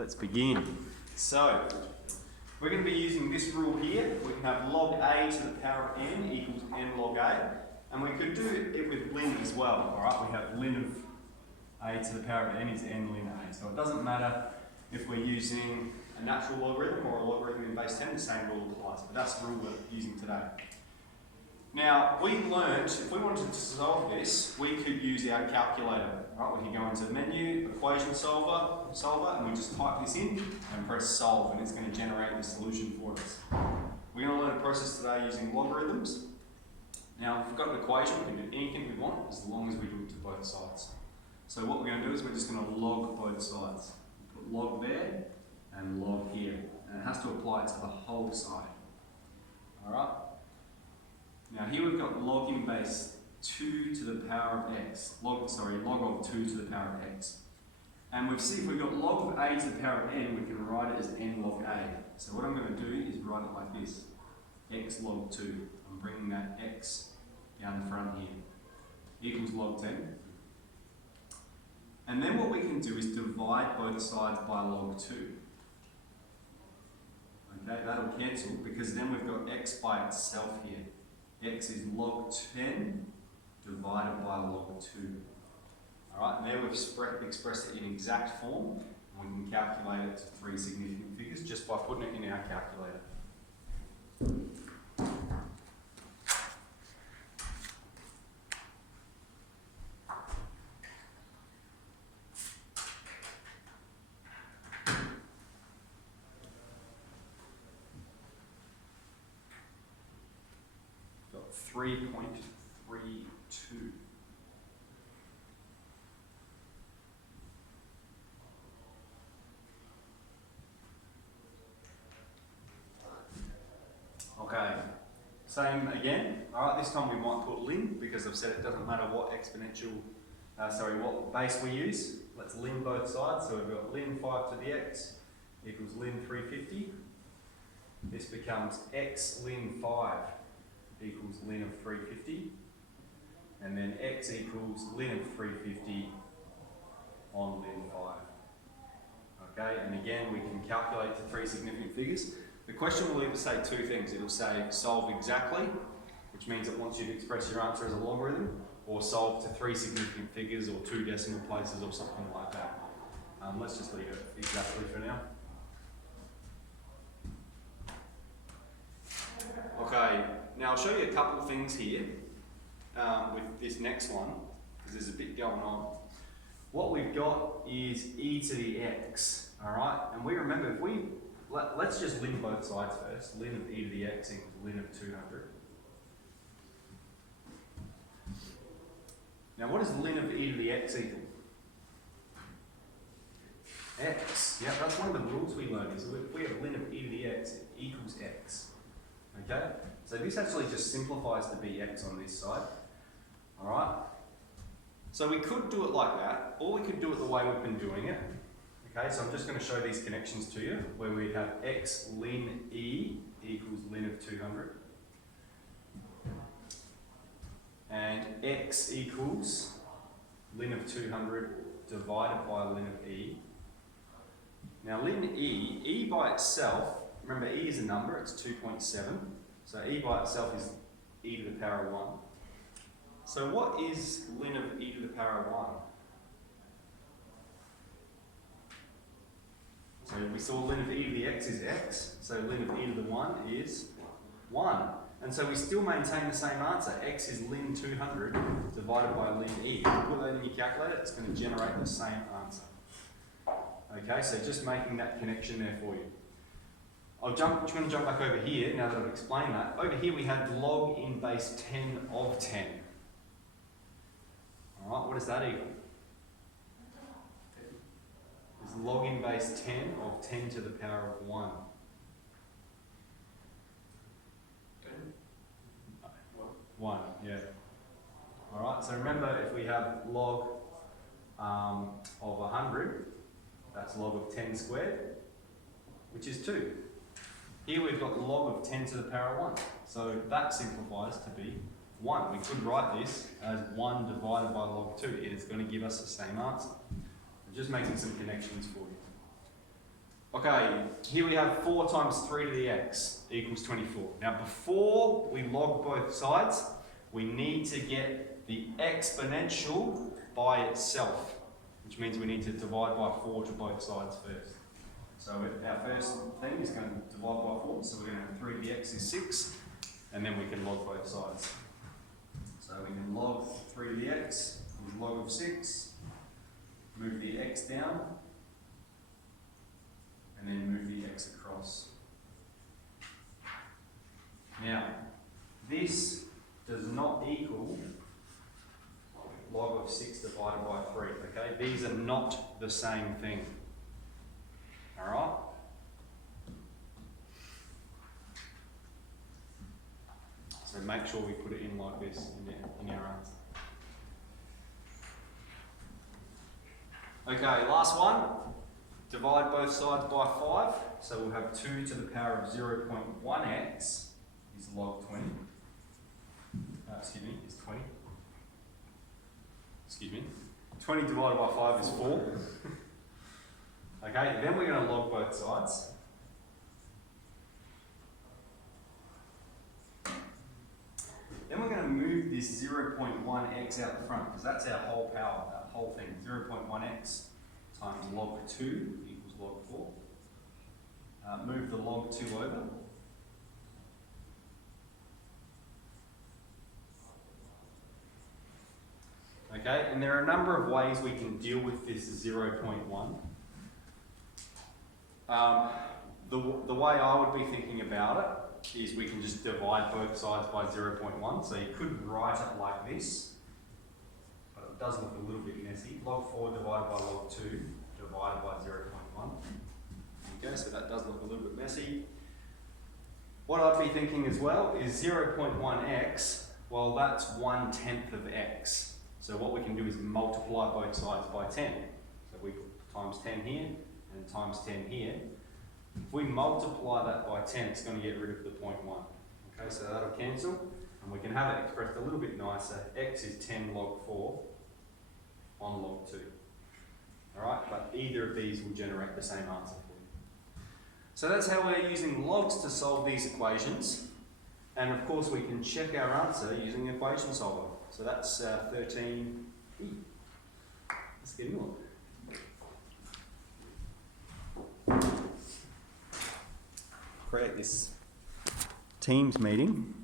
let's begin. So, we're going to be using this rule here. We can have log a to the power of n equals n log a. And we could do it with ln as well. Alright, we have ln of a to the power of n is n ln a. So it doesn't matter if we're using a natural logarithm or a logarithm in base 10, the same rule applies. But that's the rule we're using today. Now, we learned, if we wanted to solve this, we could use our calculator. Right, we can go into the menu, equation solver, and we just type this in and press solve, and it's going to generate the solution for us. We're going to learn a process today using logarithms. Now, if we've got an equation, we can do anything we want as long as we do it to both sides. So what we're going to do is we're just going to log both sides. Put log there and log here, and it has to apply to the whole side. All right. Now here we've got log in base 2 to the power of x, log of 2 to the power of x. And we've seen if we've got log of a to the power of n, we can write it as n log a. So what I'm going to do is write it like this, x log 2. I'm bringing that x down the front here, equals log 10. And then what we can do is divide both sides by log 2. Okay, that'll cancel because then we've got x by itself here. X is log 10 divided by log 2. Alright, and there we've expressed it in exact form, and we can calculate it to 3 significant figures just by putting it in our calculator. Got 3.32. Okay, same again. Alright, this time we might put ln because I've said it doesn't matter what what base we use. Let's ln both sides. So we've got ln 5 to the x equals ln 350. This becomes x ln 5 equals ln of 350. And then x equals ln of 350 on ln 5. Okay, and again we can calculate to 3 significant figures. The question will either say 2 things. It'll say solve exactly, which means it wants you to express your answer as a logarithm, or solve to 3 significant figures or 2 decimal places or something like that. Let's just leave it exactly for now. Okay, now I'll show you a couple of things here with this next one, because there's a bit going on. What we've got is e to the x, alright? And we remember, if we let's just ln both sides first. Ln of e to the x equals ln of 200. Now what does ln of e to the x equal? X. Yeah, that's one of the rules we learned, is if we have ln of e to the x, it equals x. Okay? So this actually just simplifies to be x on this side. Alright? So we could do it like that, or we could do it the way we've been doing it. Okay, so I'm just going to show these connections to you, where we have x ln e equals ln of 200, and x equals ln of 200 divided by ln of e. Now ln e by itself, remember e is a number, it's 2.7, so e by itself is e to the power of 1. So what is ln of e to the power of 1? So we saw ln of e to the x is x, so ln of e to the 1 is 1. And so we still maintain the same answer. X is ln 200 divided by ln e. If you put that in your calculator, it's going to generate the same answer. Okay, so just making that connection there for you. I'm going to jump back over here now that I've explained that. Over here we had log in base 10 of 10. Alright, what does that equal? Is log in base 10 of 10 to the power of 1. 1, yeah. Alright, so remember if we have log of 100, that's log of 10 squared, which is 2. Here we've got log of 10 to the power of 1. So that simplifies to be 1. We could write this as 1 divided by log 2. It's going to give us the same answer. I'm just making some connections for you. Okay, here we have 4 times 3 to the x equals 24. Now before we log both sides, we need to get the exponential by itself, which means we need to divide by 4 to both sides first. So our first thing is going to divide by 4, so we're going to have 3 to the x is 6, and then we can log both sides. So we can log 3 to the x is log of 6, move the x down, and then move the x across. Now, this does not equal log of 6 divided by 3, okay? These are not the same thing, alright? So make sure we put it in like this in our answer. Okay, last one. Divide both sides by 5. So we'll have 2 to the power of 0.1x is log 20. Is 20. Excuse me. 20 divided by 5 is 4. Okay, then we're going to log both sides. Then we're going to move this 0.1x out the front, because that's our whole power, that whole thing. 0.1x times log 2 equals log 4. Move the log 2 over. Okay, and there are a number of ways we can deal with this 0.1. The way I would be thinking about it is we can just divide both sides by 0.1. So you could write it like this, but it does look a little bit messy. Log 4 divided by log 2 divided by 0.1. There you go, so that does look a little bit messy. What I'd be thinking as well is 0.1x, well that's 1/10 of x. So what we can do is multiply both sides by 10. So we put times 10 here and times 10 here. If we multiply that by 10, it's going to get rid of the 0.1. Okay, so that'll cancel, and we can have it expressed a little bit nicer. X is 10 log 4 on log 2. Alright, but either of these will generate the same answer for you. So that's how we're using logs to solve these equations. And of course we can check our answer using the equation solver. So that's 13E. Let's get into it. Create this Teams meeting.